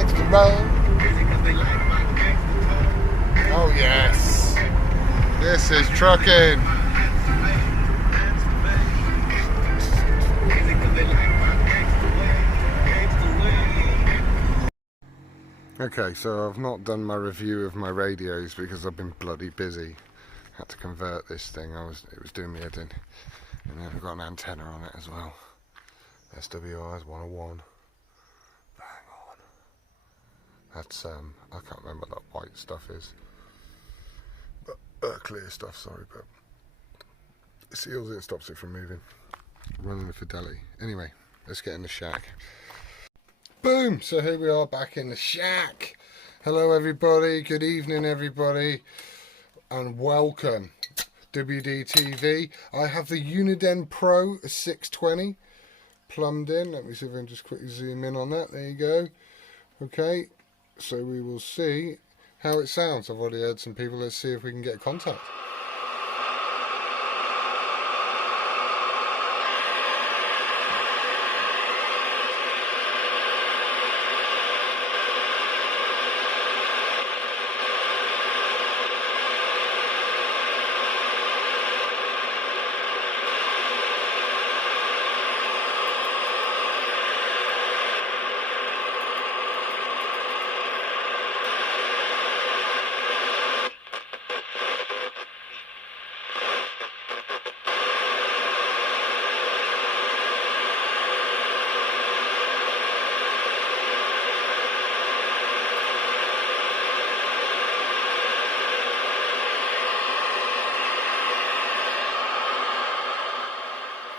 against the road. Oh yes, this is trucking. Okay, so I've not done my review of my radios because I've been bloody busy. Had to convert this thing. It was doing me head in, and then I've got an antenna on it as well. SWR's 101. Bang on. That's I can't remember what that white stuff is, but clear stuff. Sorry, but it seals it and stops it from moving. Running the fidelity. Anyway, let's get in the shack. Boom! So here we are back in the shack. Hello everybody, good evening everybody, and welcome. WDTV. I have the Uniden Pro 620 plumbed in. Let me see if I can just quickly zoom in on that. There you go. Okay, so we will see how it sounds. I've already heard some people. Let's see if we can get contact.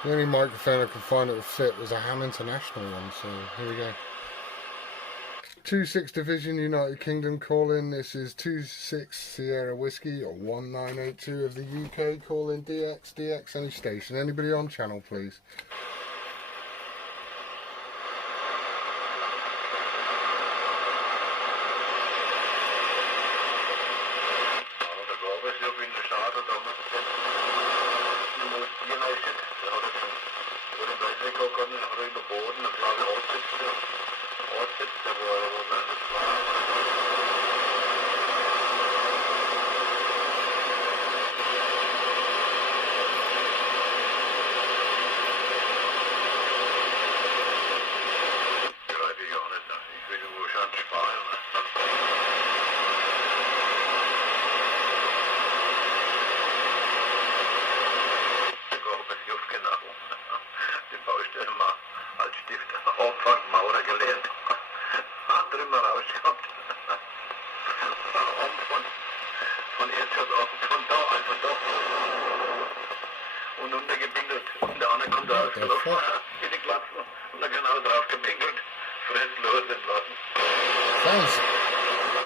The only microphone I could find that would fit was a Ham International one, so here we go. 2-6 Division, United Kingdom calling. This is 2-6 Sierra Whiskey or 1982 of the UK calling. DX, any station. Anybody on channel, please?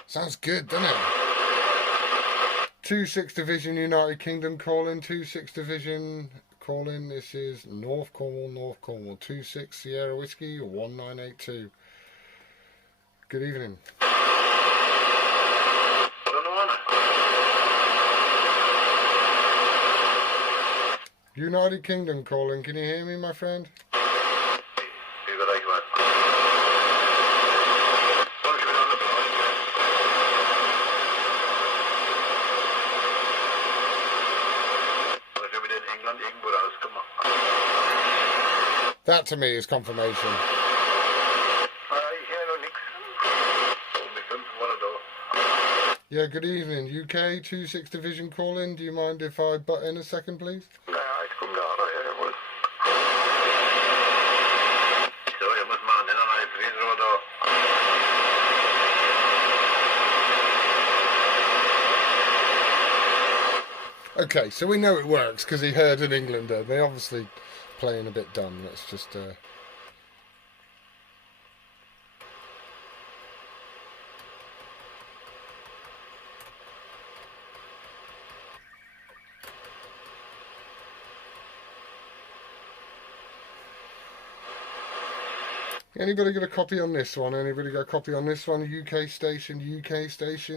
Sounds good, doesn't it? 2-6 Division United Kingdom calling. 2-6 Division calling. This is North Cornwall. 2-6 Sierra Whiskey 1982. Good evening. United Kingdom calling. Can you hear me, my friend? That to me is confirmation. Yeah, good evening. UK 2-6 Division calling. Do you mind if I butt in a second, please? Okay, so we know it works because he heard an Englander. They obviously playing a bit dumb. Let's just Anybody got a copy on this one? Anybody got a copy on this one? UK station.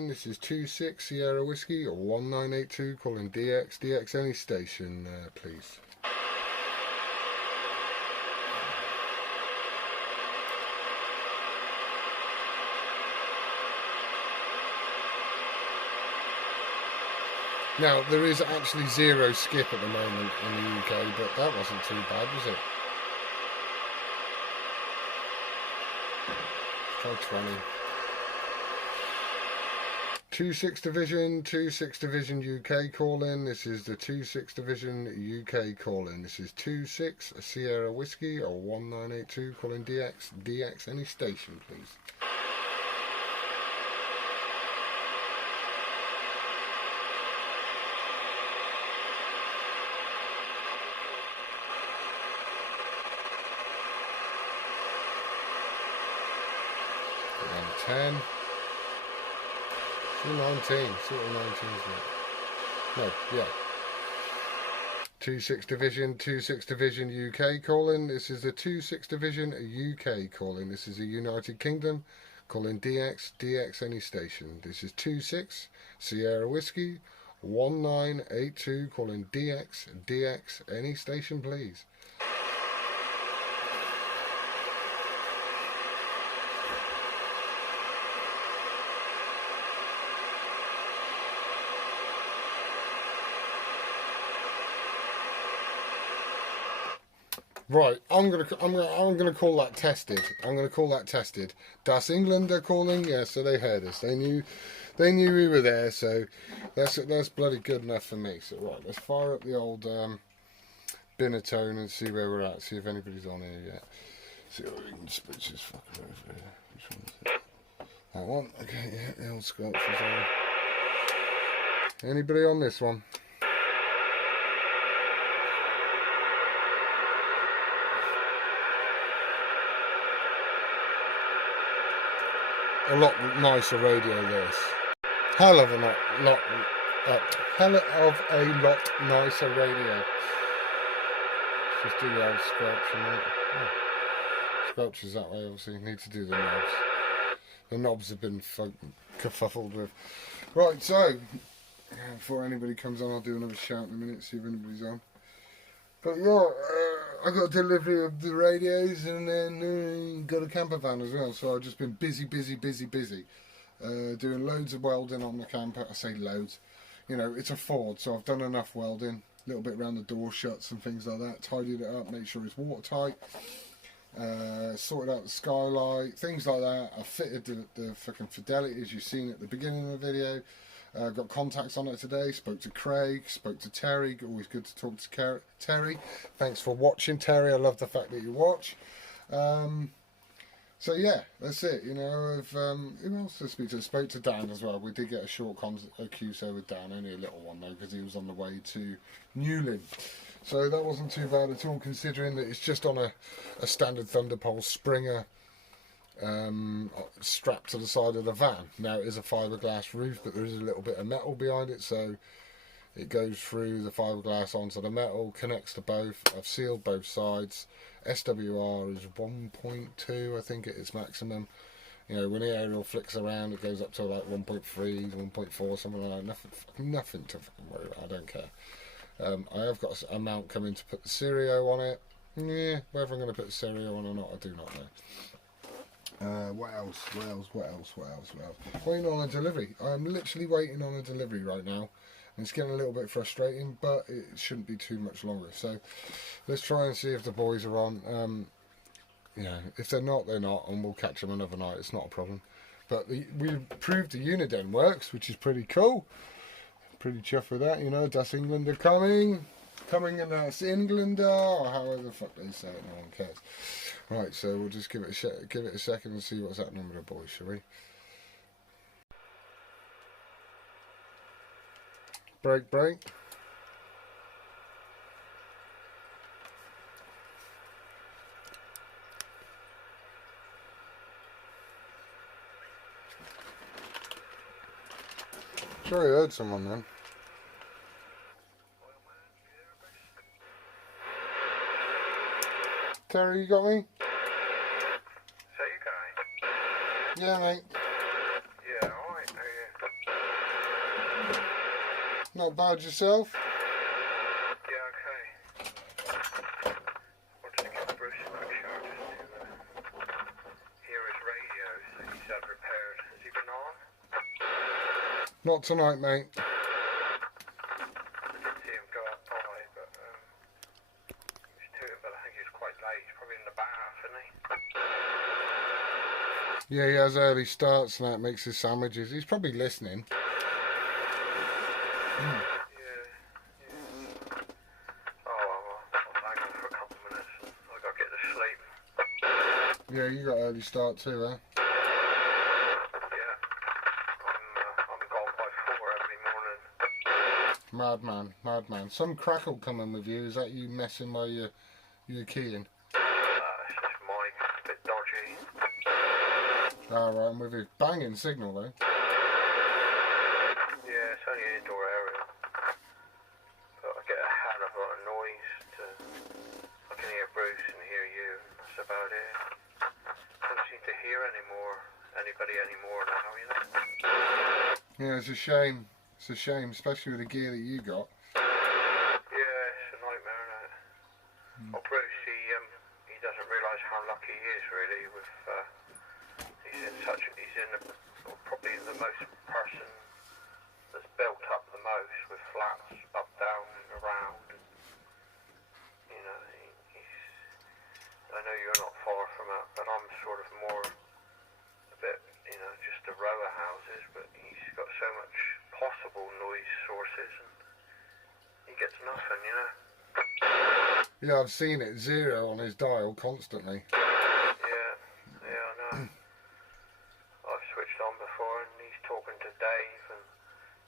This is 2-6 Sierra Whiskey or 1982 calling DX, any station, please. Now, there is actually 0 skip at the moment in the UK, but that wasn't too bad, was it? Try 20. 26th Division, 26th Division UK call-in. This is the 26th Division UK call-in. This is 26 Sierra Whiskey or 1982 calling DX. DX, any station, please. And 10. 19. See what 19 is like. No, yeah. 26th Division, 26th Division UK calling. This is the 26th Division UK calling. This is the United Kingdom calling DX. DX any station. This is 26 Sierra Whiskey 1982 calling DX. DX any station, please. Right, I'm gonna call that tested. I'm gonna call that tested. Das Englander calling, yeah. So they heard us. They knew we were there. So that's bloody good enough for me. So right, let's fire up the old Binatone and see where we're at. See if anybody's on here yet. See if we can switch this fucker over here. Which one is it? That one. Okay, yeah, the old sculptures on. Anybody on this one? A lot nicer radio, this. Hell of a lot nicer radio. Just do the old sculpture, mate. Oh. Sculptures that way, obviously. You need to do the knobs. The knobs have been kerfuffled with. Right, so before anybody comes on, I'll do another shout in a minute, see if anybody's on. But yeah, I got a delivery of the radios and then got a camper van as well. So I've just been busy. Doing loads of welding on the camper. I say loads. You know, it's a Ford, so I've done enough welding. A little bit around the door shuts and things like that. Tidied it up, make sure it's watertight. Sorted out the skylight, things like that. I fitted the fucking Fidelity as you've seen at the beginning of the video. Got contacts on it today. Spoke to Craig, spoke to Terry. Always good to talk to Terry. Thanks for watching, Terry. I love the fact that you watch. So yeah, that's it. You know, who else to speak to? Spoke to Dan as well. We did get a short QSO with Dan, only a little one though, because he was on the way to Newlyn. So that wasn't too bad at all, considering that it's just on a standard Thunderpole Springer strapped to the side of the van. Now it is a fiberglass roof, but there is a little bit of metal behind it, so it goes through the fiberglass onto the metal, connects to both. I've sealed both sides. SWR is 1.2, I think it is maximum. You know, when the aerial flicks around, it goes up to like 1.3, 1.4, something like that. Nothing to fucking worry about. I don't care. I have got a mount coming to put the stereo on it. Yeah, whether I'm going to put the stereo on or not, I do not know. What else? Waiting on a delivery. I'm literally waiting on a delivery right now. And it's getting a little bit frustrating, but it shouldn't be too much longer. So let's try and see if the boys are on. You know, if they're not, they're not, and we'll catch them another night. It's not a problem. But we proved the Uniden works, which is pretty cool. Pretty chuffed with that, you know. Das Englander coming and that's Englander, or however the fuck they say it. No one cares. Right, so we'll just give it a second and see what's happening with the boys, shall we? Break. Sure, I heard someone then. Terry, you got me? So you guys? Yeah, mate. Yeah, alright, how are you? Not bad yourself? Yeah, okay. Wanted to give Bruce a quick shout just to hear his radio that he's had repaired. Has he been on? Not tonight, mate. Yeah, he has early starts and that makes his sandwiches. He's probably listening. Yeah. Oh, I'll hang on for a couple of minutes. I've got to get to sleep. Yeah, you got early start too, eh? Yeah. I'm gone by 4 every morning. Madman. Some crackle coming with you. Is that you messing while you're keying? It's just Mike, a bit dodgy. Alright, I'm with you. Banging signal though. Yeah, it's only an indoor area. But I get a hell of a lot of noise. I can hear Bruce and hear you. That's about it. I don't seem to hear anybody anymore now, you know? Yeah, it's a shame. It's a shame, especially with the gear that you got. Yeah, it's a nightmare, isn't it? Well, Bruce, he doesn't realise how lucky he is, really, with, probably the most person that's built up the most with flats up, down, and around. And, you know, I know you're not far from it, but I'm sort of more a bit, you know, just a row of houses, but he's got so much possible noise sources and he gets nothing, you know. Yeah, I've seen it. 0 on his dial constantly. Yeah, I know. I've switched on before and he's talking to Dave and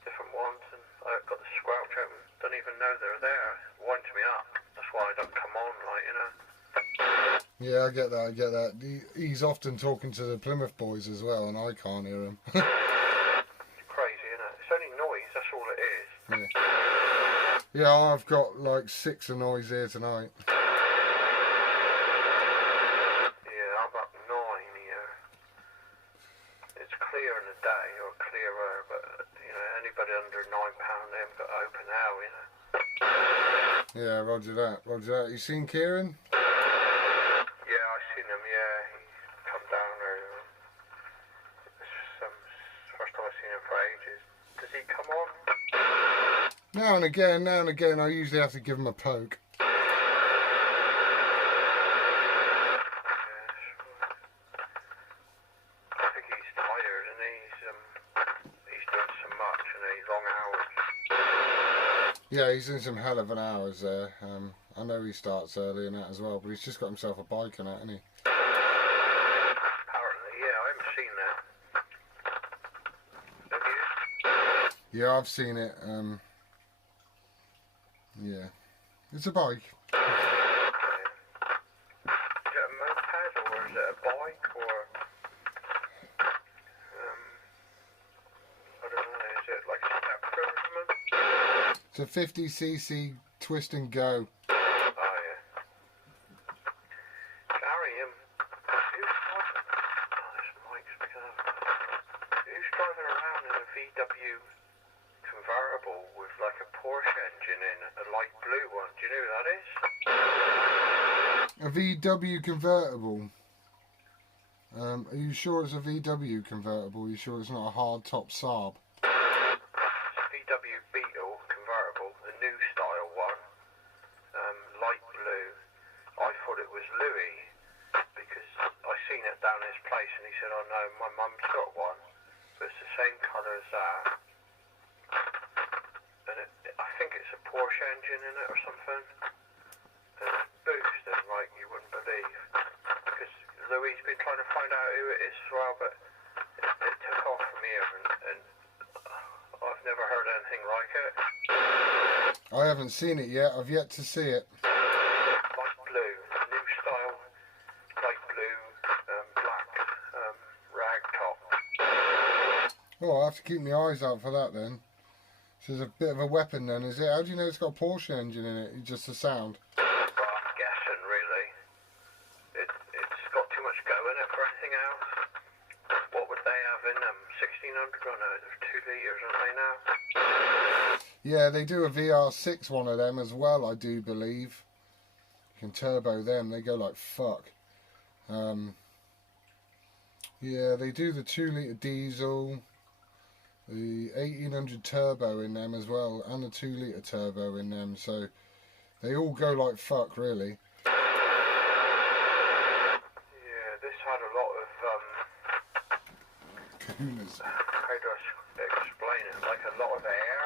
different ones and I've got the squelch open. Don't even know they're there. It winds me up. That's why I don't come on, like, you know. Yeah, I get that. He's often talking to the Plymouth boys as well, and I can't hear him. It's crazy, isn't it? It's only noise, that's all it is. Yeah, I've got like 6 of noise here tonight. Yeah, I'm up 9 here. It's clear in the day, or clearer, but, you know, anybody under £9, they haven't got open now, you know. Yeah, roger that. You seen Kieran? Yeah, I seen him, yeah. He's come down earlier. It's first time I've seen him for ages. Does he come on? Now and again, I usually have to give him a poke. Yeah, sure. I think he's tired and he's doing so much and long hours. Yeah, he's doing some hell of an hours there. I know he starts early and that as well, but he's just got himself a bike and that, hasn't he? Apparently, yeah, I haven't seen that. Have you? Yeah, I've seen it. Yeah, it's a bike. Yeah. Is it a moped or is it a bike or I don't know, is it like a stepper or something? It's a 50cc twist and go. Oh yeah. Gary, who's driving? Oh, this Mike's picking up. Who's driving around in a VW convertible with like a Porsche engine in a light blue one? Do you know who that is? A VW convertible. Are you sure it's a VW convertible? Are you sure it's not a hard top Saab? VW Beetle convertible, the new style one, light blue. I thought it was Louis because I seen it down his place and he said, "Oh no, my mum's got one, but it's the same colour as that." And I think it's a Porsche engine in it or something. And it's boosted like you wouldn't believe. Because Louis been trying to find out who it is as well, but it took off from here and I've never heard anything like it. I haven't seen it yet. I've yet to see it. Light blue, new style, light blue, black rag top. Oh, I'll have to keep my eyes out for that then. So there's a bit of a weapon then, is it? How do you know it's got a Porsche engine in it? Just the sound? Well, I'm guessing really. It's got too much go in it for anything else. What would they have in them? 1600? Oh no, they're 2 litres, aren't they now? Yeah, they do a VR6 one of them as well, I do believe. You can turbo them, they go like fuck. Yeah, they do the 2 litre diesel, the 1800 turbo in them as well, and the 2 litre turbo in them, so they all go like fuck really. Yeah, this had a lot of Schooners. How do I explain it? Like a lot of air.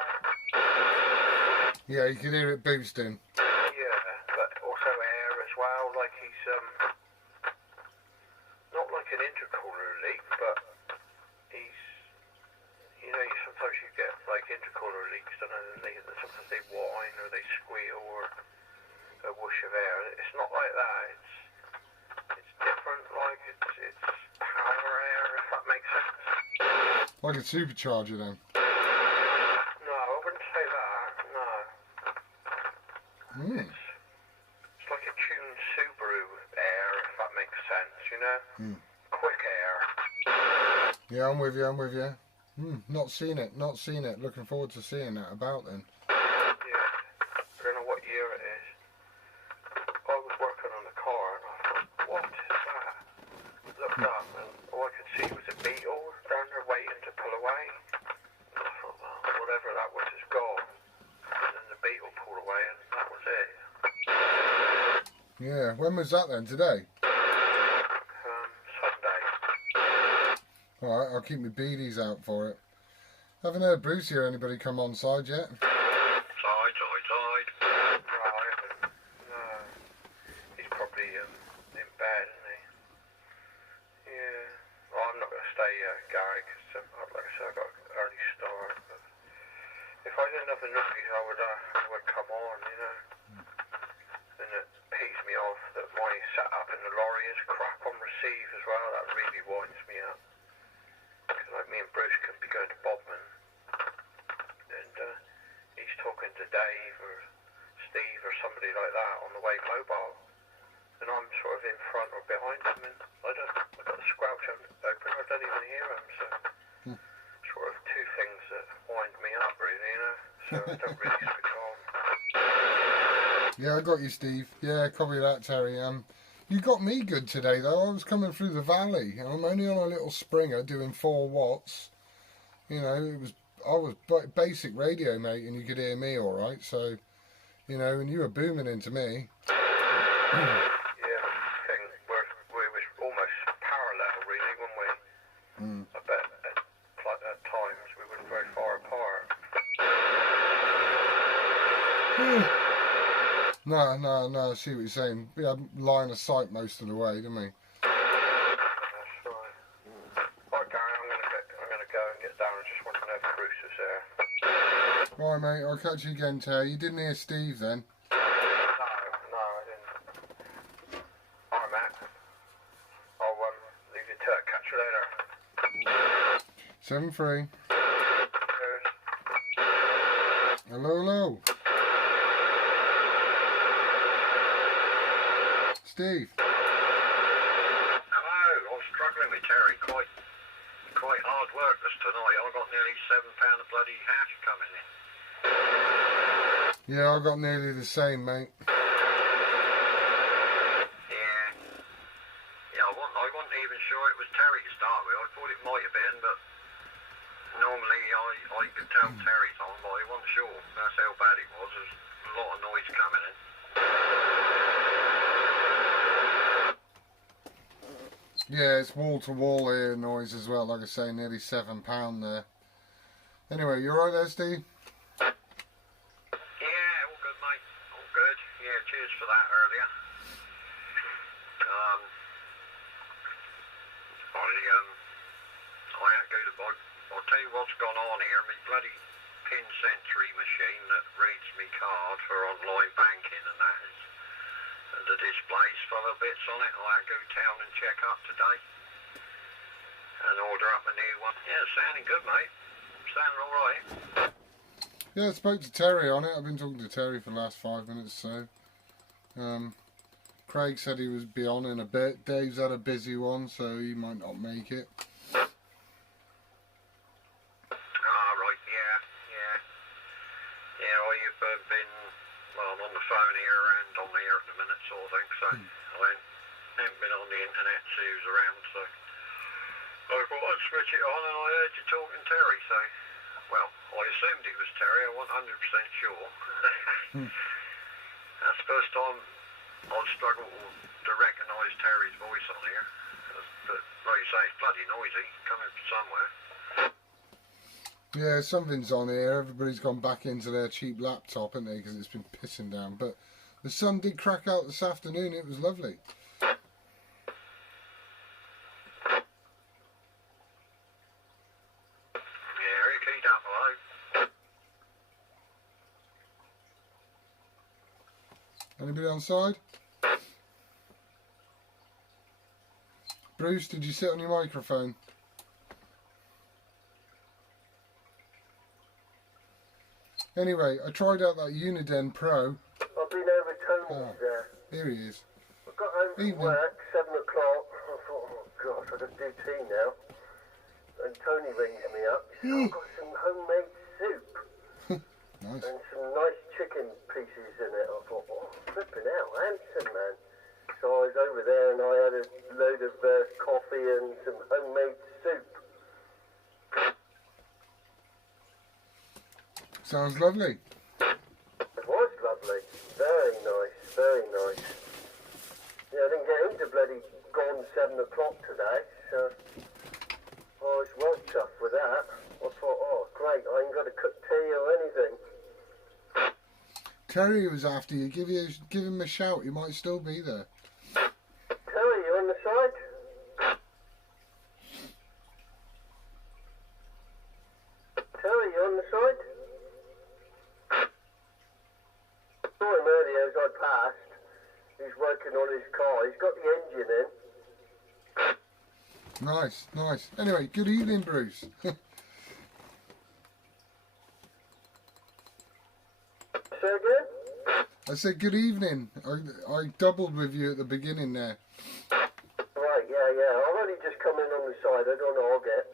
Yeah, you can hear it boosting. Yeah, but also air as well. Like he's not like an intercooler leak, but he's, you know, sometimes you get like intercooler leaks, don't know, and sometimes they whine or they squeal or a whoosh of air. It's not like that. It's different. Like it's power air, if that makes sense. Like a supercharger then. No, I wouldn't say that. No. Mm. It's like a tuned Subaru air, if that makes sense. You know, quick air. Yeah, I'm with you. Not seen it. Looking forward to seeing that about then. Yeah. I don't know what year it is. I was working on the car and I thought, what is that? Looked up and all I could see was a beetle down there waiting to pull away. And I thought, well, whatever that was is gone. And then the beetle pulled away and that was it. Yeah, when was that then? Today? Sunday. Alright, I'll keep my beadies out for it. Haven't heard Brucey or anybody come on side yet. Side. No, I haven't. No. He's probably in bed, isn't he? Yeah. Well, I'm not going to stay, Gary, because like I said, I got an early start. But if I didn't have the nookies, I would come on, you know. And it pees me off that my setup in the lorry is crap on receive as well. That really winds me up. Because like me and Bruce could be going to Bodmin, and he's talking to Dave or Steve or somebody like that on the way mobile, and I'm sort of in front or behind him, and I got the squelch open, I don't even hear him. So sort of two things that wind me up, really, you know. So I don't really switch on. Yeah, I got you, Steve. Yeah, copy that, Terry. You got me good today, though. I was coming through the valley, and I'm only on a little Springer doing 4 watts. You know, I was basic radio, mate, and you could hear me all right. So, you know, and you were booming into me. Yeah, thing we was almost parallel, really, weren't we? I bet at times we weren't very far apart. No, I see what you're saying. We had line of sight most of the way, didn't we? That's right. Right, Gary, I'm gonna go and get down. I just want to know if Bruce is there. Right, mate, I'll catch you again, Terry. You didn't hear Steve then? No, I didn't. Alright, Matt. I'll leave you to it. Catch you later. 7-3. Cheers. Hello. Steve. Hello, I was struggling with Terry. Quite hard work this tonight. I got nearly £7 of bloody hash coming in. Yeah, I got nearly the same, mate. Yeah, I wasn't even sure it was Terry to start with. I thought it might have been, but normally I could tell Terry's on, but I wasn't sure. That's how bad it was. There's a lot of noise coming in. Yeah, it's wall-to-wall ear noise as well. Like I say, nearly £7 there. Anyway, you alright there, Steve? Yeah, all good, mate. All good. Yeah, cheers for that earlier. I had to go to I'll tell you what's gone on here. My bloody pin century machine that reads me card for online banking and that is the display's full of bits on it. I had to go down and check up today and order up a new one. Yeah, sounding good, mate. Sounding all right. Yeah, I spoke to Terry on it. I've been talking to Terry for the last 5 minutes or so. Craig said he would be on in a bit. Dave's had a busy one, so he might not make it. Right, yeah, I've been, well, I'm on the phone here and on here at the minute sort of thing, so I haven't been on the internet to use around, so I thought I'd switch it on and I heard you talking Terry, so, well, I assumed it was Terry, I wasn't 100% sure. That's the first time I've struggled to recognise Terry's voice on here, but like you say, it's bloody noisy, coming from somewhere. Yeah, something's on here. Everybody's gone back into their cheap laptop, haven't they? Because it's been pissing down. But the sun did crack out this afternoon. It was lovely. Yeah, Ricky, down below. Anybody on side? Bruce, did you sit on your microphone? Anyway, I tried out that Uniden Pro. I've been over Tony's there. Here he is. I got home from Evening. work, 7 o'clock. I thought, oh gosh, I could do tea now. And Tony rings me up. He said, I've got some homemade soup. Nice. And some nice chicken pieces in it. I thought, oh, flipping out, handsome, man. So I was over there and I had a load of coffee and some homemade soup. Sounds lovely. It was lovely. Very nice, very nice. Yeah, I didn't get into bloody gone 7 o'clock today, so I was well chuffed with that. I thought, oh, great, I ain't got to cook tea or anything. Terry was after you. Give him a shout. He might still be there. Terry, you on the side? Terry, you on the side? I saw him earlier as I passed. He's working on his car. He's got the engine in. Nice, nice. Anyway, good evening, Bruce. Say again? I said good evening. I doubled with you at the beginning there. Right, yeah. I've only just come in on the side. I don't know I'll get.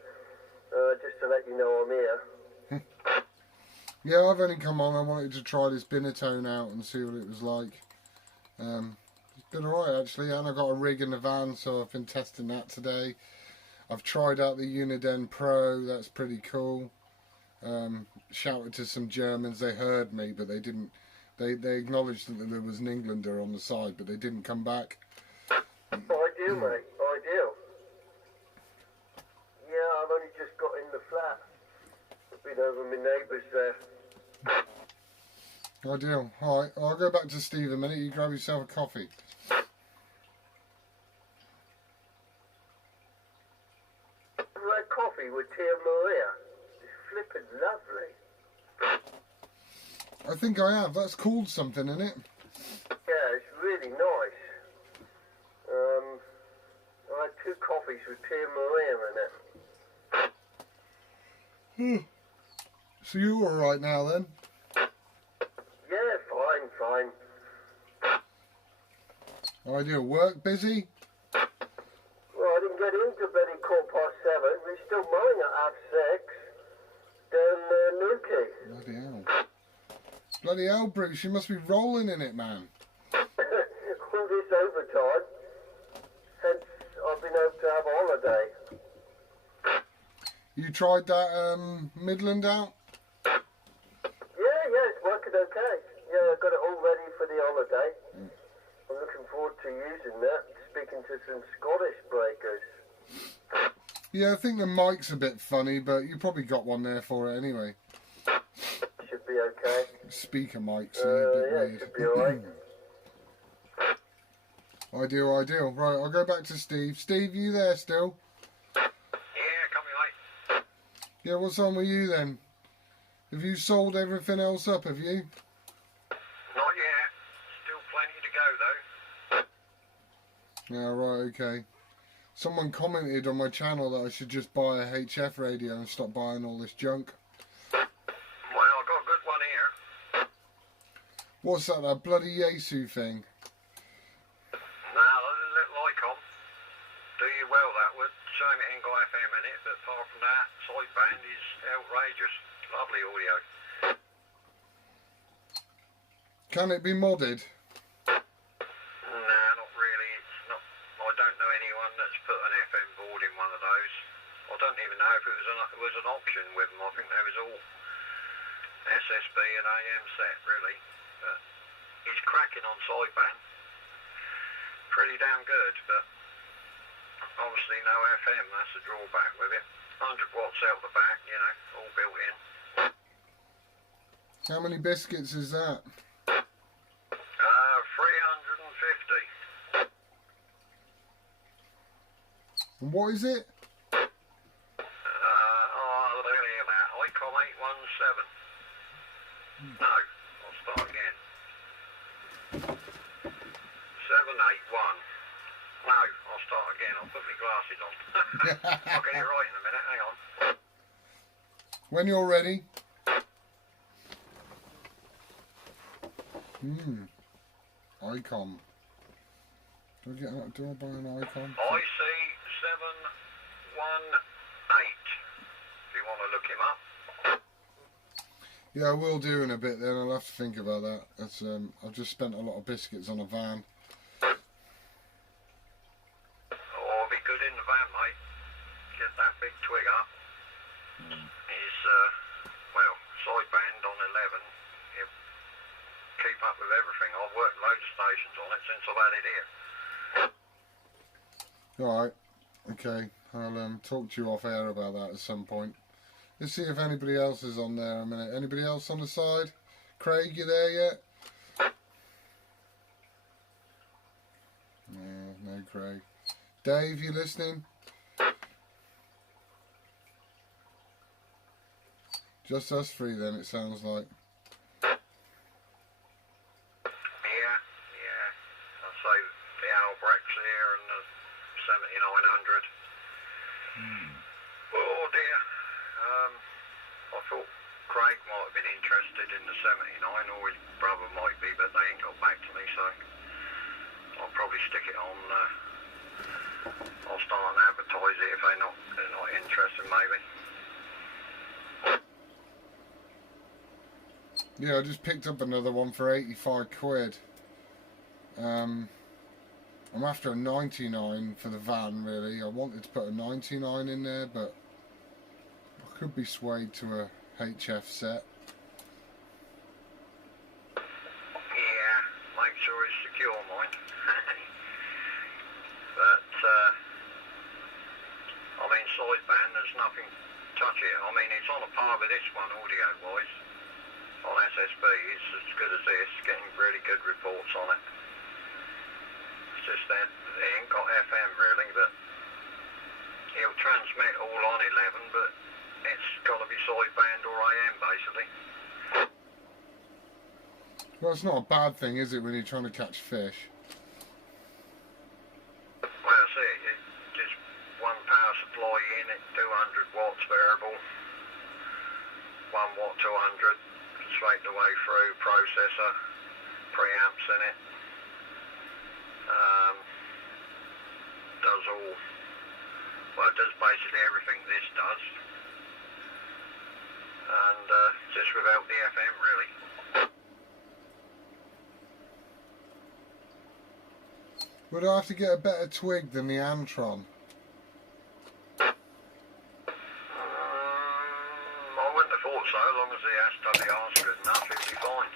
Just to let you know I'm here. Yeah, I've only come on. I wanted to try this Binatine out and see what it was like. It's been alright actually, and I got a rig in the van, so I've been testing that today. I've tried out the Uniden Pro. That's pretty cool. Shouted to some Germans. They heard me, but they didn't. They acknowledged that there was an Englander on the side, but they didn't come back. Ideal, mate. Ideal. Yeah, I've only just got in the flat. I've been over my neighbours there. Ideal. Alright, I'll go back to Steve a minute. You grab yourself a coffee. Red coffee with Tia Maria. It's flippin' lovely. I think I have. That's called something, isn't it? Yeah, it's really nice. I had 2 coffees with Tia Maria in it. So you're alright now then? Yeah, fine. Ideal. Work busy? Well, I didn't get into bed at 7:15. We're still mowing at 6. Down Newquay. Bloody hell. Bloody hell, Bruce. You must be rolling in it, man. All this overtime. Hence, I've been able to have a holiday. You tried that Midland out? Yeah, it's working okay. Yeah, I've got it all ready for the holiday. I'm looking forward to using that, speaking to some Scottish breakers. Yeah, I think the mic's a bit funny, but you probably got one there for it anyway. Should be okay. Speaker mic's a bit Yeah, weird. it should be alright. Ideal. Right, I'll go back to Steve. Steve, you there still? Yeah, coming late. Yeah, what's on with you then? Have you sold everything else up, have you? Not yet. Still plenty to go though. Yeah, right, okay. Someone commented on my channel that I should just buy a HF radio and stop buying all this junk. Well, I've got a good one here. What's that bloody Yaesu thing? Now, a little Icon. Do you well, that would. Shame it ain't got FM in it, but apart from that, sideband is outrageous. Lovely audio. Can it be modded? Nah, not really. It's not. I don't know anyone that's put an FM board in one of those. I don't even know if it was an option with them. I think they was all SSB and AM set, really. But it's cracking on sideband. Pretty damn good, but obviously no FM. That's the drawback with it. 100 watts out the back, you know, all built in. How many biscuits is that? 350. And what is it? Look at that. ICOM 817. No, I'll start again. 781. No, I'll start again. I'll put my glasses on. I'll get it right in a minute. Hang on. When you're ready. Icon. Do I buy an icon? IC 718. If you want to look him up. Yeah, I will do in a bit then. I'll have to think about that. That's I've just spent a lot of biscuits on a van. Oh, be good in the van, mate. Get that big twig up. He's, well, sideband on 11. He'll keep up with everything. I've worked loads of stations on it since I've had it here. Alright, okay. I'll talk to you off air about that at some point. Let's see if anybody else is on there a minute. Anybody else on the side? Craig, you there yet? No Craig. Dave, you listening? Just us three then, it sounds like. Yeah. I'll say the Albrecht's here and the 7900. Oh dear. I thought Craig might have been interested in the 79, or his brother might be, but they ain't got back to me, so I'll probably stick it on. I'll start and advertise it if they're not interested, maybe. Yeah, I just picked up another one for 85 quid. I'm after a 99 for the van, really. I wanted to put a 99 in there, but I could be swayed to a HF set. Yeah, make sure it's secure, mind. But, I mean, sideband, there's nothing touch it. I mean, it's on a par with this one, audio-wise. On SSB, it's as good as this, getting really good reports on it. It's just that it ain't got FM really, but it'll transmit all on 11, but it's got to be sideband or AM basically. Well, it's not a bad thing, is it, when you're trying to catch fish? Well, that's it. It's just one power supply in it, 200 watts variable, 1 watt 200, straight the way through, processor, preamps in it. Does all, well, it does basically everything this does, and just without the FM really. Would I have to get a better twig than the Antron? I wouldn't have thought so, as long as the SWR's good enough, it'll be fine.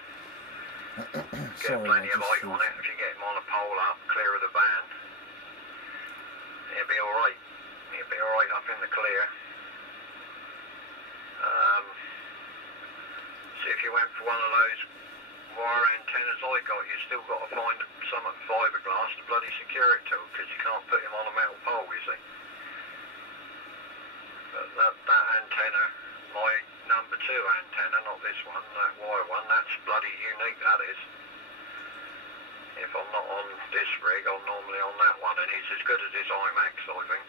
Get Sorry, plenty I of just light on it if you get him on a pole up, clear of the van. He'll be alright. He'll be alright up in the clear. See, if you went for one of those wire antennas I got, you still got to find some fiberglass to bloody secure it to, because you can't put him on a metal pole, you see. But that antenna, my number 2 antenna, not this one, that wire one, that's bloody unique, that is. If I'm not on this rig, I'm normally on that one, and it's as good as this IMAX, I think.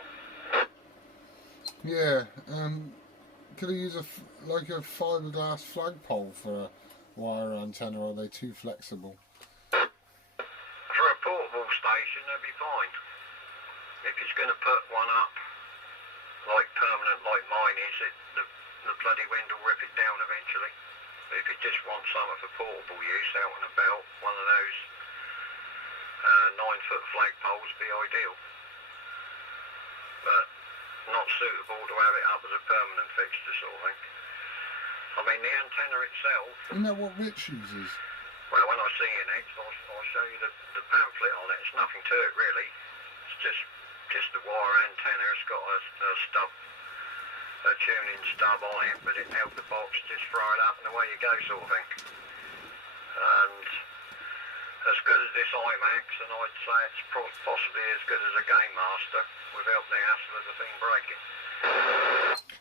Yeah, could I use a fiberglass flagpole for a wire antenna, or are they too flexible? For a portable station, they'd be fine. If it's going to put one up, like permanent, like mine is, the bloody wind will rip it down eventually. But if you just want something for portable use out and about, one of those 9-foot flagpoles be ideal. But not suitable to have it up as a permanent fixture sort of thing. I mean, the antenna itself... Isn't that what Rich uses? Well, when I see it next, I'll show you the pamphlet on it. It's nothing to it, really. It's just a wire antenna. It's got a stub a tuning stub on it, but it held the box, just throw it up and away you go sort of thing. And as good as this iMax, and I'd say it's possibly as good as a Game Master without the hassle of the thing breaking.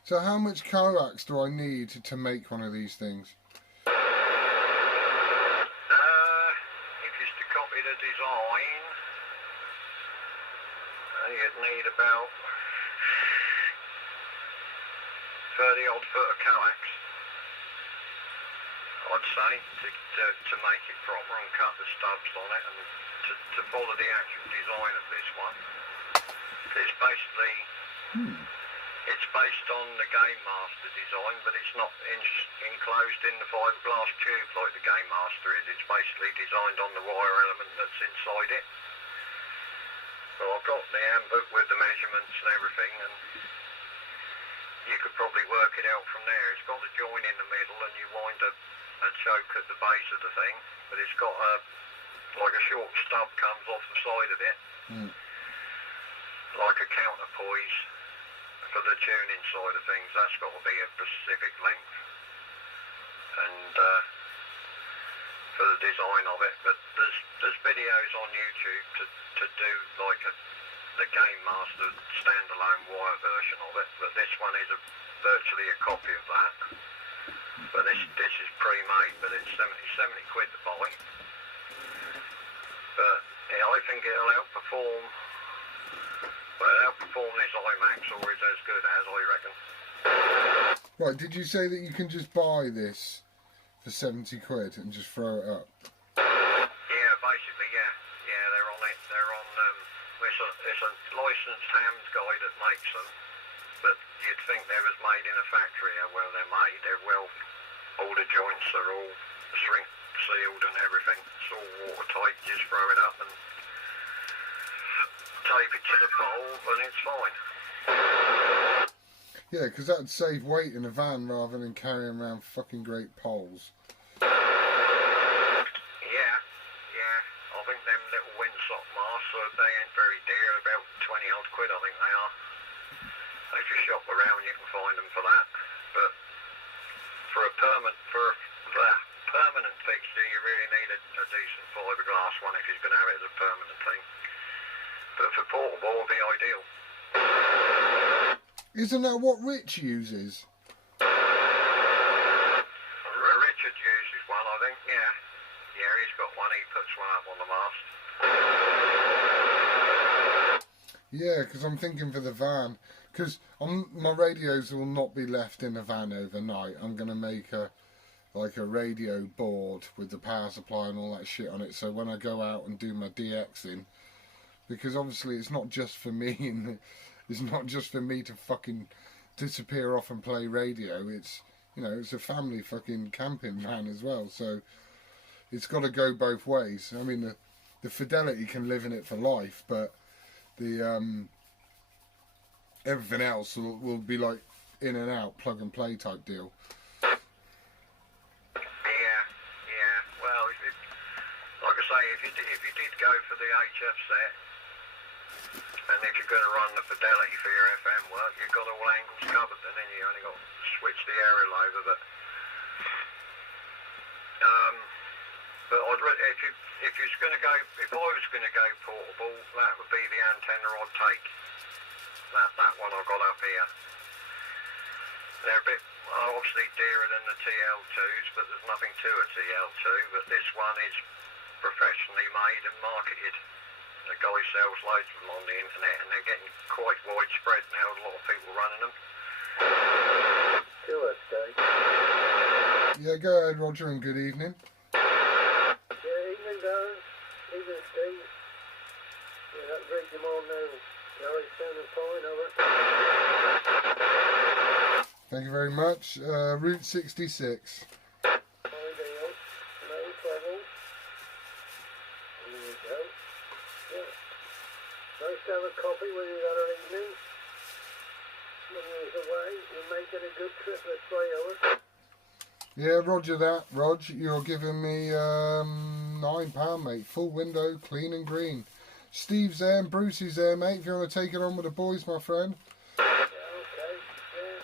So how much coax do I need to make one of these things? If you to copy the design, you'd need about 30 odd foot of coax, I'd say, to make it proper and cut the stubs on it, and to follow the actual design of this one. It's basically, it's based on the Game Master design, but it's not enclosed in the fiberglass tube like the Game Master is. It's basically designed on the wire element that's inside it. So I've got the handbook with the measurements and everything, and you could probably work it out from there. It's got a join in the middle, and you wind a choke at the base of the thing, but it's got like a short stub comes off the side of it, like a counterpoise for the tuning side of things. That's got to be a specific length, and for the design of it. But there's videos on YouTube to do like the Game Master standalone wire version of it, but this one is virtually a copy of that. But this is pre-made, but it's 70 quid to buy. But yeah, I think it'll outperform this iMax, or it's as good as, I reckon. Right, did you say that you can just buy this for 70 quid and just throw it up? Yeah, basically, yeah. Yeah, they're on it. They're on, it's a licensed hams guy that makes them, but you'd think they was made in a factory. Well, they're made. They're all the joints are all shrink sealed and everything. It's all watertight. Just throw it up and tape it to the pole, and it's fine. Yeah, because that'd save weight in a van rather than carrying around fucking great poles. Yeah. I think them little windsock masks, they ain't very dear, about 20 odd quid I think they are. If you shop around you can find them for that. But for a permanent fixture you really need a decent fiberglass one if you're going to have it as a permanent thing. But for portable it'll be ideal. Isn't that what Rich uses? Richard uses one, I think, yeah. Yeah, he's got one, he puts one up on the mast. Yeah, because I'm thinking for the van, because my radios will not be left in the van overnight. I'm going to make a radio board with the power supply and all that shit on it, so when I go out and do my DXing, because obviously it's not just for me and it's not just for me to fucking disappear off and play radio. It's, you know, it's a family fucking camping van as well, so it's got to go both ways. I mean, the fidelity can live in it for life, but the everything else will be like in and out, plug and play type deal. Yeah. Well, like I say, if you did go for the HF set, and if you're going to run the fidelity for your FM work, you've got all angles covered, and then you only got to switch the aerial over. But if I was going to go portable, that would be the antenna I'd take. That one I got up here. They're a bit obviously dearer than the TL2s, but there's nothing to a TL2. But this one is professionally made and marketed. The guy sells loads of them on the internet, and they're getting quite widespread now. A lot of people running them. Sure, Steve. Yeah, go ahead, Roger, and good evening. Yeah, evening, Darren. Evening, Steve. Yeah, that brings them all now. Gary's sounding fine, over. Thank you very much. Route 66. Fine deal. No trouble. Here we go. Yeah. Nice to have a coffee with you the other evening. When you was away, you're making a good trip, let's play over. Yeah, roger that, Rog. You're giving me £9, mate. Full window, clean and green. Steve's there and Brucey's there, mate. If you want to take it on with the boys, my friend. Yeah, okay. Yeah.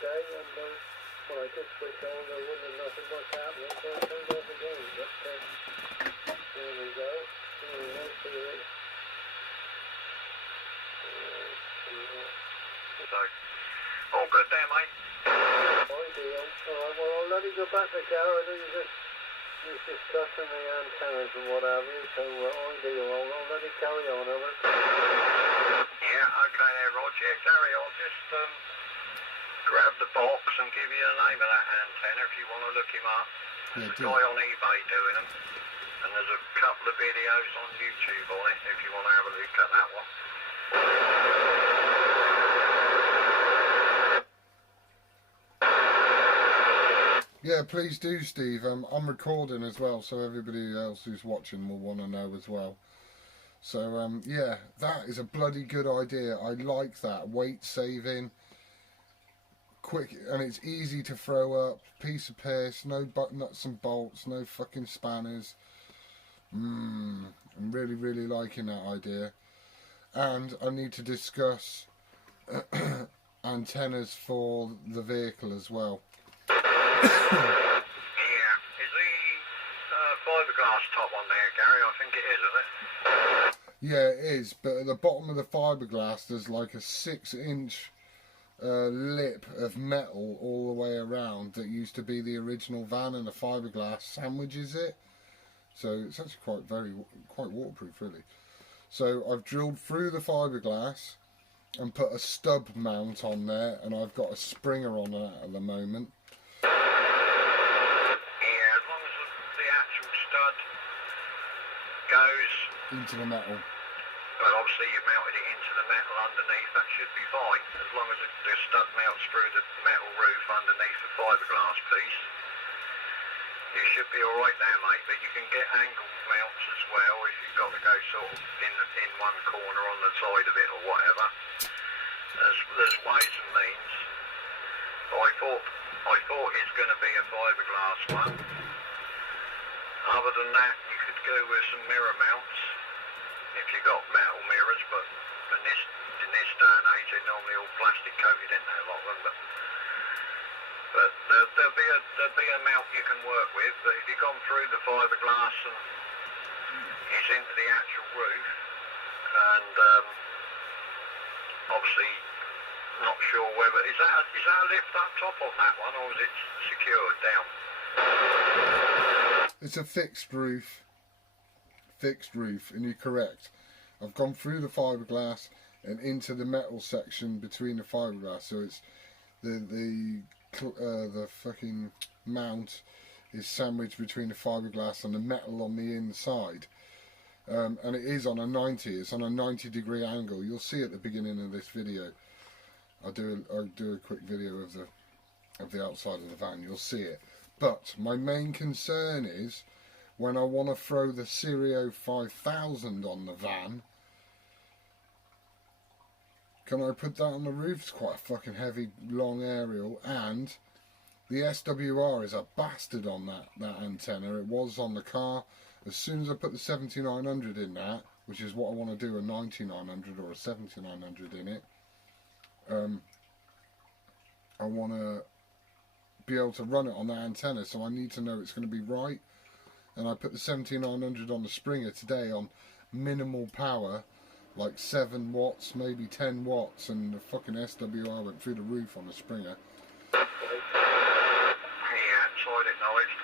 day, and when I did switch on, there wasn't nothing much happening, so I turned off again. But there we go. Here we go, see it. So, all good there, mate? Ideal. Alright, well, I'll let you go back to the car. I know you're discussing the antennas and what have you, so ideal. I'll let you carry on, over. Yeah, okay there, Rog. Yeah, carry on. Just grab the box and give you the name of that antenna if you want to look him up. There's a guy on eBay doing them, and there's a couple of videos on YouTube on it if you want to have a look at that one. Yeah, please do, Steve. I'm recording as well, so everybody else who's watching will want to know as well. So, yeah, that is a bloody good idea. I like that. Weight saving, quick, and it's easy to throw up. Piece of piss, no nuts and bolts, no fucking spanners. I'm really, really liking that idea. And I need to discuss antennas for the vehicle as well. Yeah. Is the fiberglass top on there, Gary? I think it is, isn't it? Yeah, it is, but at the bottom of the fiberglass there's like a 6-inch lip of metal all the way around that used to be the original van, and the fiberglass sandwiches it. So it's actually quite waterproof, really. So I've drilled through the fiberglass and put a stub mount on there, and I've got a springer on that at the moment. Goes into the metal. Well, obviously you've mounted it into the metal underneath, that should be fine. As long as the stud mounts through the metal roof underneath the fiberglass piece, you should be alright there, mate. But you can get angled mounts as well if you've got to go sort of in one corner on the side of it or whatever. There's ways and means. But I thought it's going to be a fiberglass one. Other than that, you could go with some mirror mounts if you got metal mirrors, but in this day and age they're normally all plastic coated, in there, a lot of them. But there'll be a mount you can work with. But if you've gone through the fiberglass and it's into the actual roof, and obviously not sure whether is that a lift up top on that one, or is it secured down? It's a fixed roof, and you're correct. I've gone through the fiberglass and into the metal section between the fiberglass, so it's the fucking mount is sandwiched between the fiberglass and the metal on the inside, and it is on a 90. It's on a 90-degree angle. You'll see at the beginning of this video. I'll do a quick video of the outside of the van. You'll see it. But my main concern is when I want to throw the Serio 5000 on the van, can I put that on the roof? It's quite a fucking heavy, long aerial, and the SWR is a bastard on that antenna. It was on the car. As soon as I put the 7900 in that, which is what I want to do, a 9900 or a 7900 in it, I want to be able to run it on that antenna, so I need to know it's going to be right. And I put the 7900 on the Springer today on minimal power, like 7 watts, maybe 10 watts, and the fucking SWR went through the roof on the Springer. Yeah, inside it knowledge.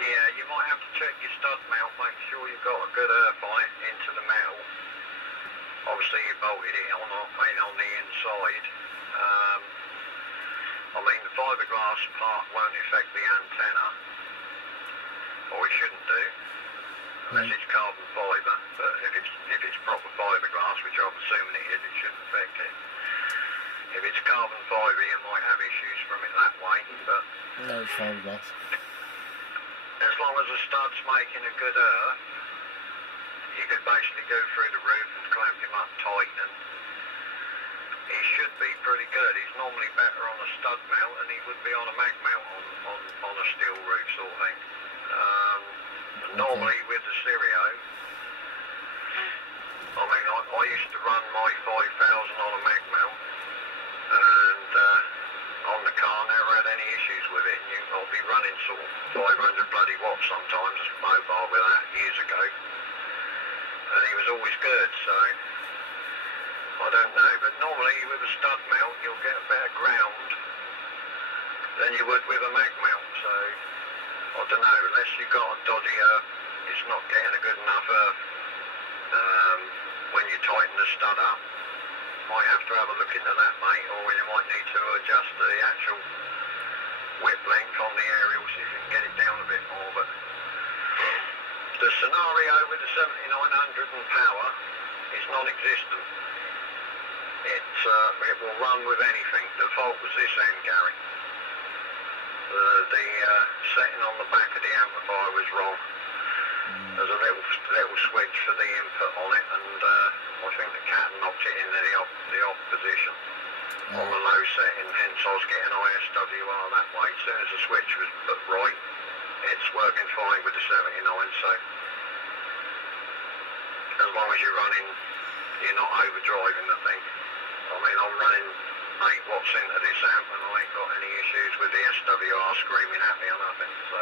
Yeah, you might have to check your stud mount, make sure you've got a good earth on it into the metal. Obviously you bolted it on the inside. I mean, the fiberglass part won't affect the antenna, or it shouldn't do, unless it's carbon fibre. But if it's proper fiberglass, which I'm assuming it is, it shouldn't affect it. If it's carbon fibre, you might have issues from it that way. But No, it's fiberglass. as long as the stud's making a good earth, you could basically go through the roof and clamp him up tight, and he should be pretty good. He's normally better on a stud mount than he would be on a mag mount on a steel roof sort of thing. Normally with the Serio, I mean, I used to run my 5000 on a mag mount, be running sort of 500 bloody watts sometimes, mobile with that years ago. And he was always good, so I don't know. But normally with a stud mount, you'll get a better ground than you would with a mag mount. So I don't know, unless you've got a dodgy earth, it's not getting a good enough earth when you tighten the stud up. Might have to have a look into that, mate, or you might need to adjust the actual whip length on the aerial so you can get it down a bit more. But the scenario with the 7900 and power is non-existent. It will run with anything. The fault was this end, Gary. The setting on the back of the amplifier was wrong. There's a little switch for the input on it, and I think the cat knocked it into the off position on the low setting, hence I was getting ISWR that way. As soon as the switch was put right, it's working fine with the 79, so as long as you're running, you're not overdriving the thing. I mean, I'm running 8 watts into this amp and I ain't got any issues with the SWR screaming at me or nothing, so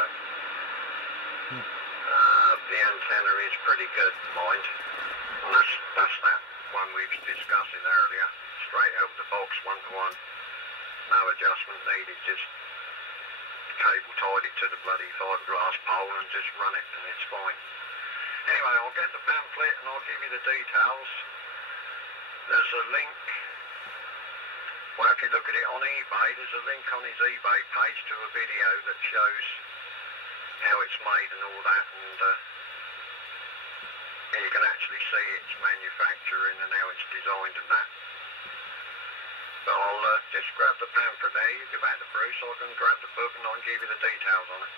the antenna is pretty good, mind. And that's that one we was discussing earlier. Straight out the box, 1-to-1. No adjustment needed, just cable tied it to the bloody fiberglass pole and just run it and it's fine. Anyway, I'll get the pamphlet and I'll give you the details. There's a link. Well, if you look at it on eBay, there's a link on his eBay page to a video that shows how it's made and all that, and you can actually see its manufacturing and how it's designed and that. But I'll just grab the pamphlet there, you give back to Bruce, I can grab the book and I'll give you the details on it.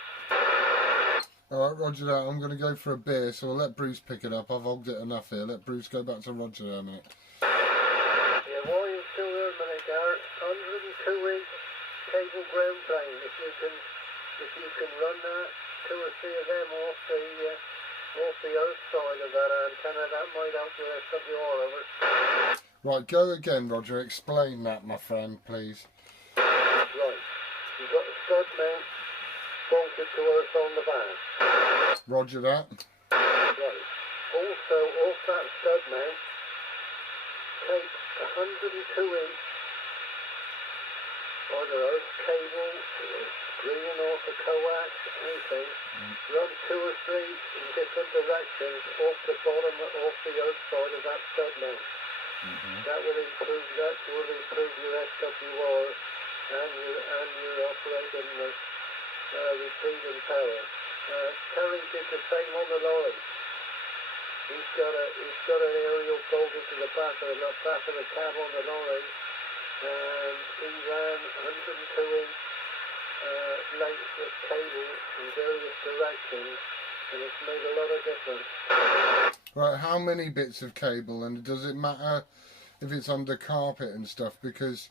Alright, Roger that. I'm going to go for a beer, so I'll let Bruce pick it up. I've hogged it enough here. Let Bruce go back to Roger there a minute. Yeah, while you're still there a minute, Garrett, 102-inch cable ground plane. If you can run that, 2 or 3 of them off the earth side of that antenna, that might help with SWR over. Right, go again, Roger. Explain that, my friend, please. Right, you've got the stud mount bolted to earth on the van. Roger that. Right. Also, off that stud mount, take a 102-inch either earth cable, green off a coax, anything, run 2 or 3 in different directions off the bottom, off the earth side of that stud mount. That will improve your SWR and your operating retrieving power. Terry did the same on the lorry. He's got an aerial bolted to the back of the cab on the lorry, and he ran 102-inch lengths of cable in various directions, and it's made a lot of difference. Right, how many bits of cable, and does it matter if it's under carpet and stuff? Because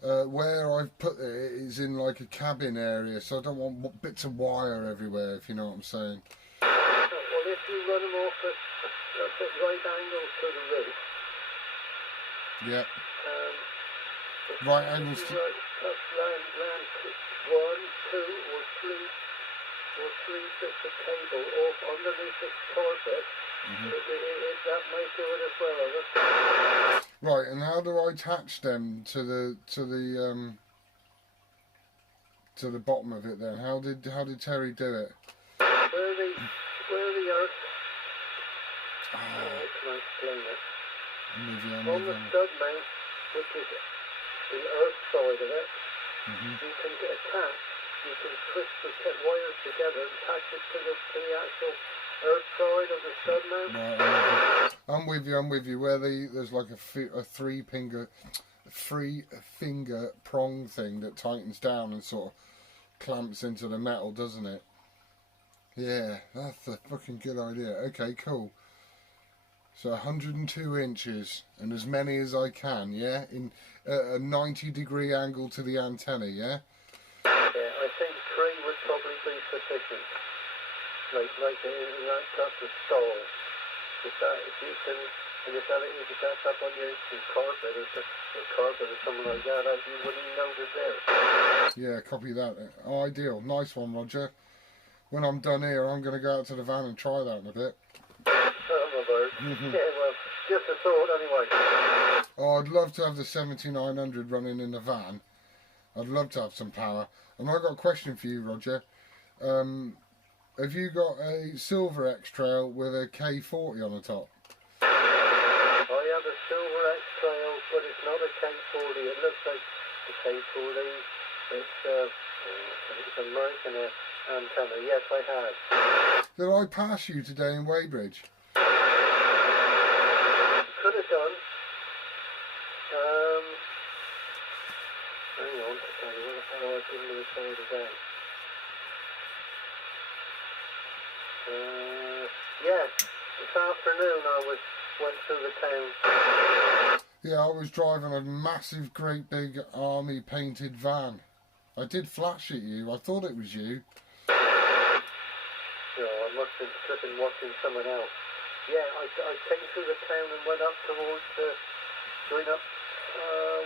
where I've put it is in like a cabin area, so I don't want bits of wire everywhere, if you know what I'm saying. Well, if you run them off at right angles to the roof, yeah. Right angles to... Ran 1, 2 or 3 bits of cable off underneath the carpet, that might do it as well, is it? Right, and how do I attach them to the bottom of it then? How did Terry do it? Where the earth. How can I explain it? On the stud mount, which is the earth side of it, you can get attached. You can twist the wires together and attach it to the actual earth side of the stud mount. Right, I'm with you. Where there's like a three finger prong thing that tightens down and sort of clamps into the metal, doesn't it? Yeah, that's a fucking good idea. Okay, cool. So 102 inches and as many as I can, yeah? In a 90-degree angle to the antenna, yeah? Yeah, I think 3 would probably be sufficient. Like that's the stall. If you can And if that if that's up on your carpet or something like that, you wouldn't even know it was there. Yeah, copy that. Oh, ideal. Nice one, Roger. When I'm done here, I'm going to go out to the van and try that in a bit. Yeah, well, just a thought anyway. Oh, I'd love to have the 7900 running in the van. I'd love to have some power. And I've got a question for you, Roger. Have you got a Silver X Trail with a K40 on the top? I have a Silver X Trail, but it's not a K40. It looks like a K40. It's American antenna. Yes, I have. Did I pass you today in Weybridge? Could have done. Hang on. What the hell I didn't really say today? Yes, this afternoon I went through the town. Yeah, I was driving a massive, great big army painted van. I did flash at you. I thought it was you. I must have just been watching someone else. Yeah, I came through the town and went up towards going up.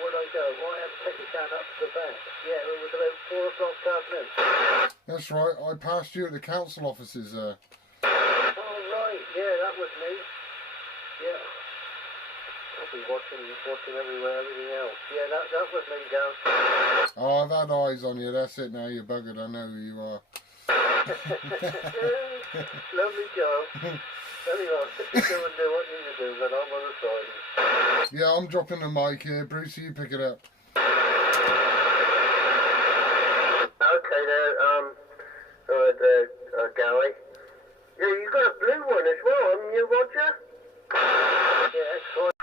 Where'd I go? Well, I had to take the van up to the back. Yeah, it was about 4 o'clock this afternoon. That's right. I passed you at the council offices there. Oh, right. Yeah, that was me. Yeah. I'll be watching everywhere, everything else. Yeah, that was me, Gal. Oh, I've had eyes on you. That's it now. You're buggered. I know who you are. Lovely job. Anyway, you go and do what you need to do, then I'm on the side. Yeah, I'm dropping the mic here. Brucey, you pick it up. Okay there, Gary. Yeah, you got a blue one as well, haven't you, Roger? Yeah, excellent.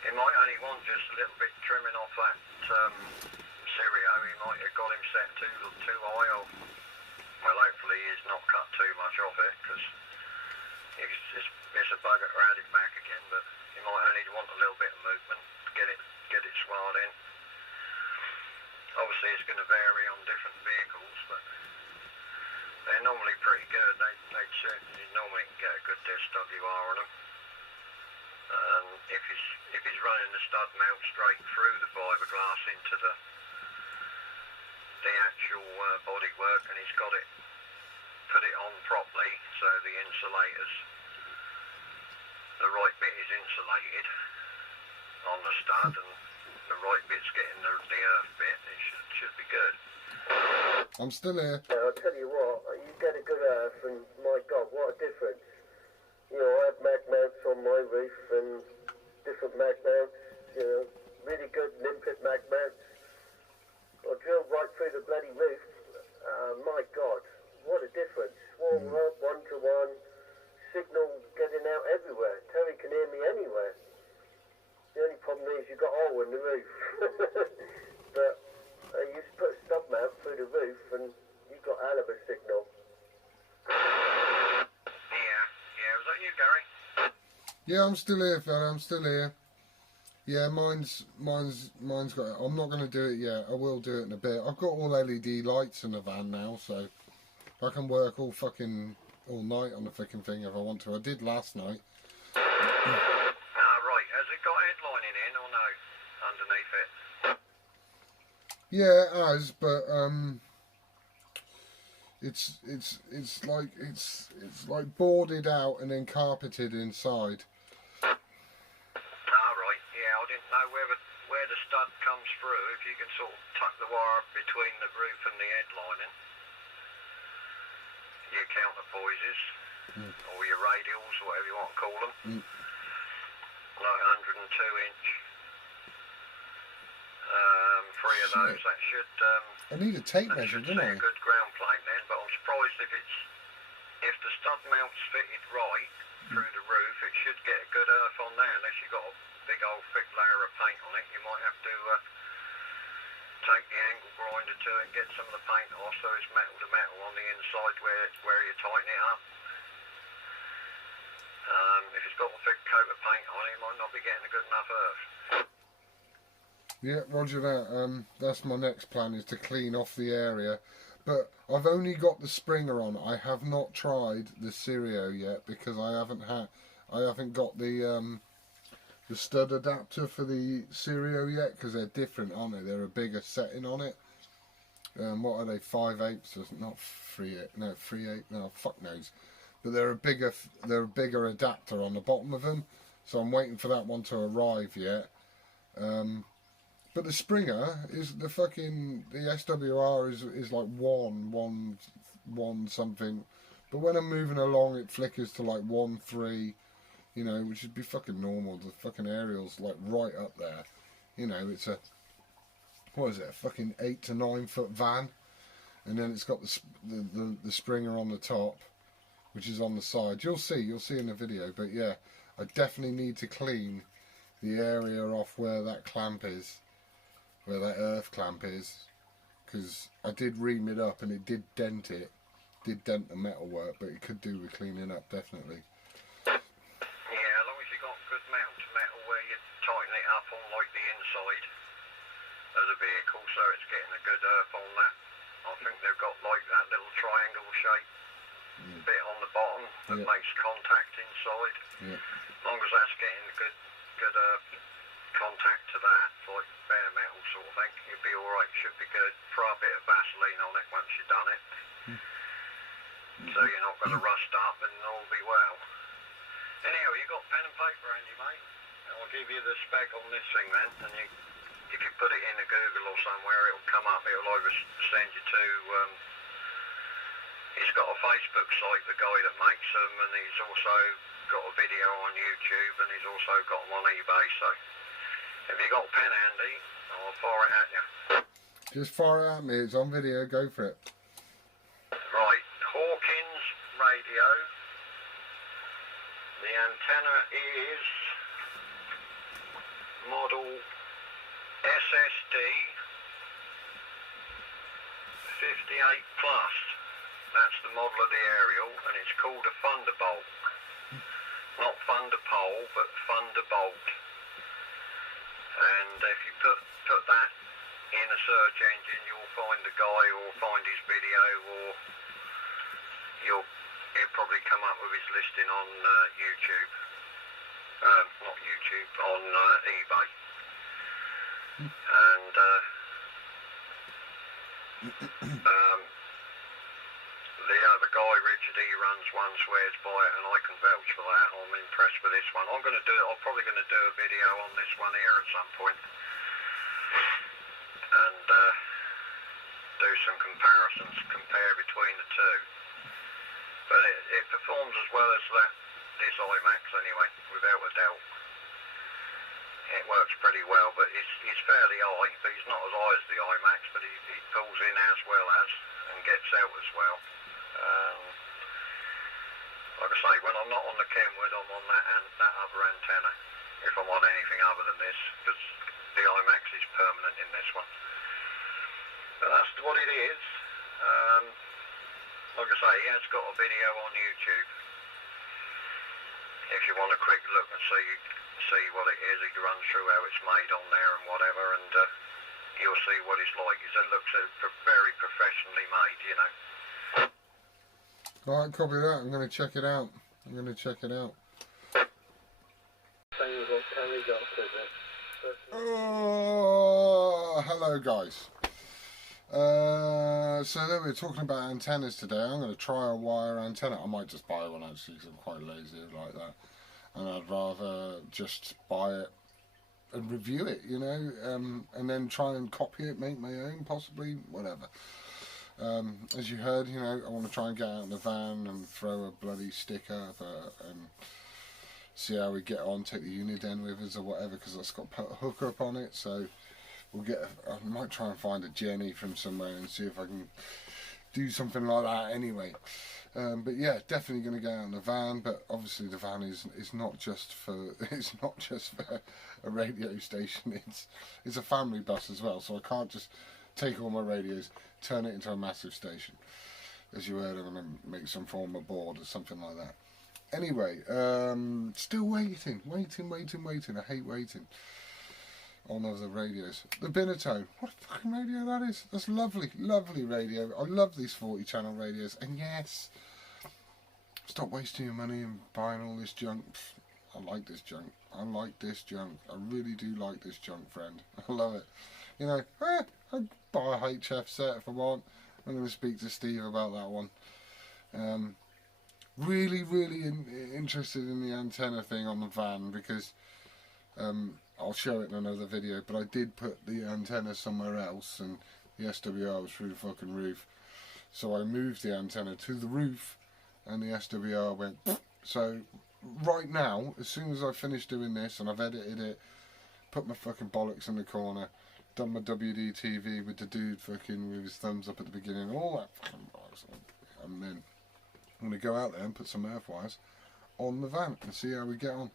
He might only want just a little bit trimming off that stereo. He might have got him set too high, or well, hopefully he's not cut too much off it, because it's a bugger to add it back again. But he might only want a little bit of movement to get it swelled in. Obviously, it's going to vary on different vehicles, but they're normally pretty good. You normally can get a good SWR on them. If he's running the stud mount straight through the fiberglass into the actual bodywork, and he's got it put it on properly, so the insulators, the right bit is insulated on the stud, and the right bit's getting the earth bit. It should be good. I'm still here. I'll tell you what, you get a good earth, and my God, what a difference. You know, I have mag mounts on my roof, and different mag mounts, really good limpet mag mounts. I drilled right through the bloody roof. My God, what a difference. Warm up, one-to-one, signal getting out everywhere. Terry can hear me anywhere. The only problem is you've got a hole in the roof. But you just put a stub mount through the roof and you've got a hell of a signal. Yeah, was that you, Gary? Yeah, I'm still here, fella. I'm still here. Yeah, mine's got it. I'm not going to do it yet. I will do it in a bit. I've got all LED lights in the van now, so I can work all night on the freaking thing if I want to. I did last night. Right. Has it got headlining in or no? Underneath it? Yeah, it has, but it's like boarded out and then carpeted inside. Right. Yeah, I didn't know where the stud comes through. If you can sort of tuck the wire between the roof and the headlining, your counterpoises, or your radials, whatever you want to call them, like 102-inch. 3 of those, that should I need a tape measure, don't I? a good ground plane then, but I'm surprised if the stud mount's fitted right through the roof, it should get a good earth on there, unless you've got a big old thick layer of paint on it. You might have to take the angle grinder to it and get some of the paint off, so it's metal to metal on the inside where you tighten it up. If it's got a thick coat of paint on it, it might not be getting a good enough earth. Yeah, roger that. That's my next plan, is to clean off the area. But I've only got the Springer on. I have not tried the Sirio yet because I I haven't got the stud adapter for the stereo yet, because they're different, aren't they? They're a bigger setting on it. What are they? 5/8? Not 3/8? No, 3/8. No, fuck knows. But they're a bigger adapter on the bottom of them. So I'm waiting for that one to arrive yet. But the Springer is the SWR is like one something. But when I'm moving along, it flickers to like 1.3. You know, which would be fucking normal. The fucking aerial's like right up there. You know, it's a, what is it, a fucking 8 to 9 foot van, and then it's got the Springer on the top, which is on the side. You'll see in the video. But yeah, I definitely need to clean the area off where that clamp is, where that earth clamp is, because I did ream it up and it did dent the metalwork, but it could do with cleaning up, definitely. Tighten it up on like the inside of the vehicle so it's getting a good earth on that. I think they've got like that little triangle shape bit on the bottom that makes contact inside. As long as that's getting good contact to that, like bare metal sort of thing, you'll be alright, should be good. Throw a bit of Vaseline on it once you've done it, so you're not going to rust up and all be well. Anyhow, you got pen and paper, Andy, mate? I'll give you the spec on this thing then, and if you put it into Google or somewhere, it'll come up. It'll either send you to, he's got a Facebook site, the guy that makes them, and he's also got a video on YouTube, and he's also got them on eBay. So if you got a pen handy, I'll fire it at you. Just fire it at me, it's on video, go for it. Right, Hawkins radio. The antenna is model SSD 58 plus. That's the model of the aerial, and it's called a Thunderbolt. Not Thunderpole, but Thunderbolt. And if you put that in a search engine, you'll find the guy or find his video, or he'll probably come up with his listing on YouTube. Not YouTube, on eBay. And the guy Richard, he runs one, swears by it, and I can vouch for that. I'm impressed with this one. I'm probably going to do a video on this one here at some point, and do some comparisons, compare between the two. But it performs as well as this IMAX anyway, without a doubt. It works pretty well, but he's fairly high, but he's not as high as the IMAX, but he pulls in as well as, and gets out as well. Like I say, when I'm not on the Kenwood, I'm on that other antenna, if I'm on anything other than this, because the IMAX is permanent in this one. But that's what it is. Like I say, he has got a video on YouTube. If you want a quick look and see what it is, he runs through how it's made on there and whatever, and you'll see what it's like. It looks very professionally made, you know. Alright, copy that. I'm going to check it out. Saying what Tammy got to this. Oh, hello guys. So then we're talking about antennas today. I'm going to try a wire antenna. I might just buy one actually, because I'm quite lazy like that, and I'd rather just buy it and review it, you know, and then try and copy it, make my own, possibly, whatever. As you heard, you know, I want to try and get out in the van and throw a bloody sticker and see how we get on, take the Uniden with us or whatever, because that's got to put a hook up on it. So we'll I might try and find a Jenny from somewhere and see if I can do something like that anyway. But yeah, definitely going to go out in the van. But obviously the van is not just for a radio station. It's a family bus as well. So I can't just take all my radios, turn it into a massive station. As you heard, I'm going to make some form of board or something like that. Anyway, still waiting. I hate waiting on other radios. The Binatine. What a fucking radio that is. That's lovely, lovely radio. I love these 40 channel radios. And yes, Stop wasting your money and buying all this junk. I like this junk. I like this junk. I really do like this junk, friend. I love it. You know, I'd buy a HF set if I want. I'm going to speak to Steve about that one. Really interested in the antenna thing on the van, because I'll show it in another video, but I did put the antenna somewhere else and the SWR was through the fucking roof. So I moved the antenna to the roof and the SWR went. So right now, as soon as I finish doing this and I've edited it, put my fucking bollocks in the corner, done my WD TV with the dude fucking with his thumbs up at the beginning, all that fucking bollocks, and then I'm going to go out there and put some earth wires on the van and see how we get on.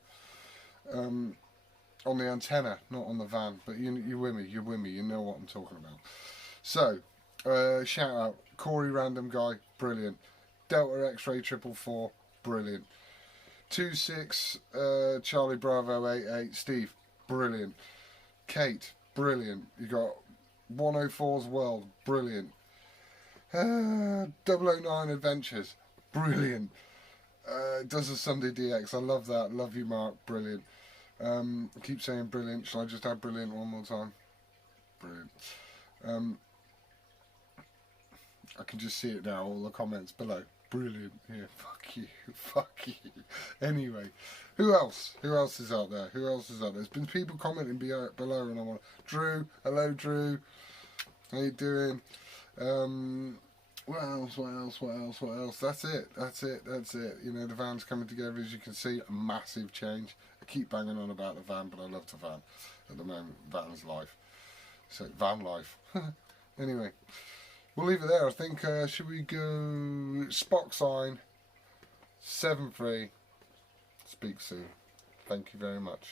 On the antenna, not on the van, but you're with me, you know what I'm talking about. So, shout out, Corey Random Guy, brilliant. Delta X-Ray 444, brilliant. 26 Charlie Bravo 88, Steve, brilliant. Kate, brilliant. You got 104's World, brilliant. 009 Adventures, brilliant. Does a Sunday DX, I love that. Love you, Mark, brilliant. I keep saying brilliant. Shall I just add brilliant one more time? Brilliant. I can just see it now, all the comments below. Brilliant. Yeah, fuck you. Fuck you. Anyway, who else? Who else is out there? Who else is out there? There's been people commenting below and I want Drew. Hello, Drew. How you doing? What else? That's it. You know, the van's coming together, as you can see. A massive change. I keep banging on about the van, but I love the van at the moment. Van's life. So, van life. Anyway, we'll leave it there. I think, should we go Spock sign 7-3. Speak soon. Thank you very much.